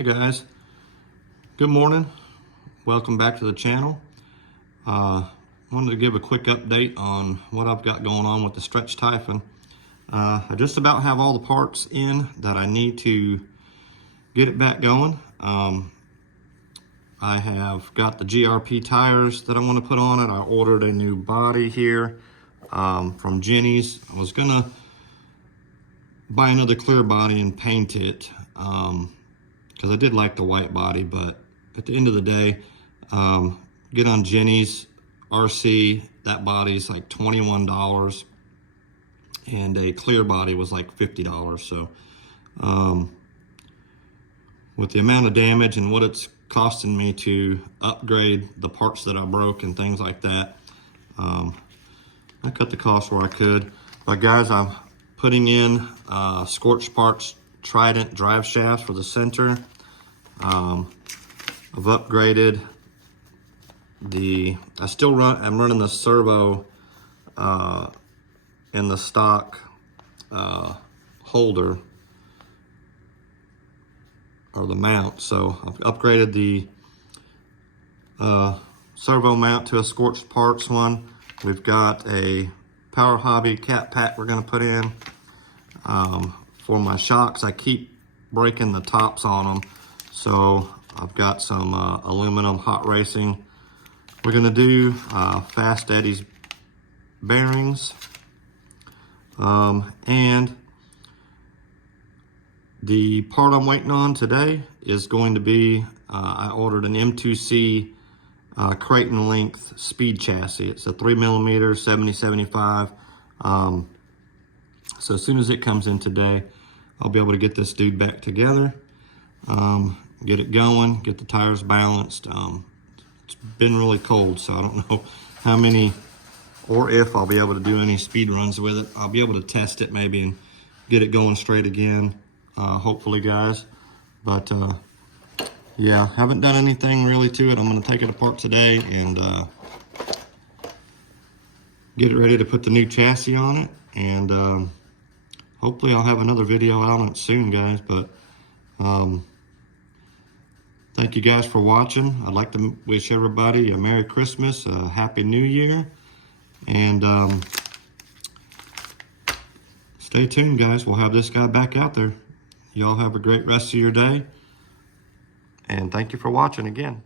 Hey guys, good morning. Welcome back to the channel. Wanted to give a quick update on what I've got going on with the Stretch Typhon. I just about have all the parts in that I need to get it back going. I have got the GRP tires that I want to put on it. I ordered a new body here from Jenny's. I was gonna buy another clear body and paint it because I did like the white body, but at the end of the day, get on Jenny's RC, that body's like $21 and a clear body was like $50. So with the amount of damage and what it's costing me to upgrade the parts that I broke and things like that, I cut the cost where I could. But guys, I'm putting in Scorched parts Trident drive shafts for the center. I've upgraded I'm running the servo in the stock holder or the mount. So I've upgraded the servo mount to a Scorched parts one. We've got a Power Hobby cat pack we're gonna put in. For my shocks, I keep breaking the tops on them. So I've got some aluminum hot racing. We're gonna do Fast Eddie's bearings. And the part I'm waiting on today is going to be, I ordered an M2C Creighton length speed chassis. It's a 3mm 70-75. So as soon as it comes in today, I'll be able to get this dude back together, get it going, get the tires balanced. It's been really cold, so I don't know how many or if I'll be able to do any speed runs with it. I'll be able to test it maybe and get it going straight again, hopefully guys. But yeah, haven't done anything really to it. I'm gonna take it apart today and get it ready to put the new chassis on it. And hopefully I'll have another video out on it soon, guys. But thank you guys for watching. I'd like to wish everybody a Merry Christmas, a Happy New Year, and stay tuned, guys. We'll have this guy back out there. Y'all have a great rest of your day, and thank you for watching again.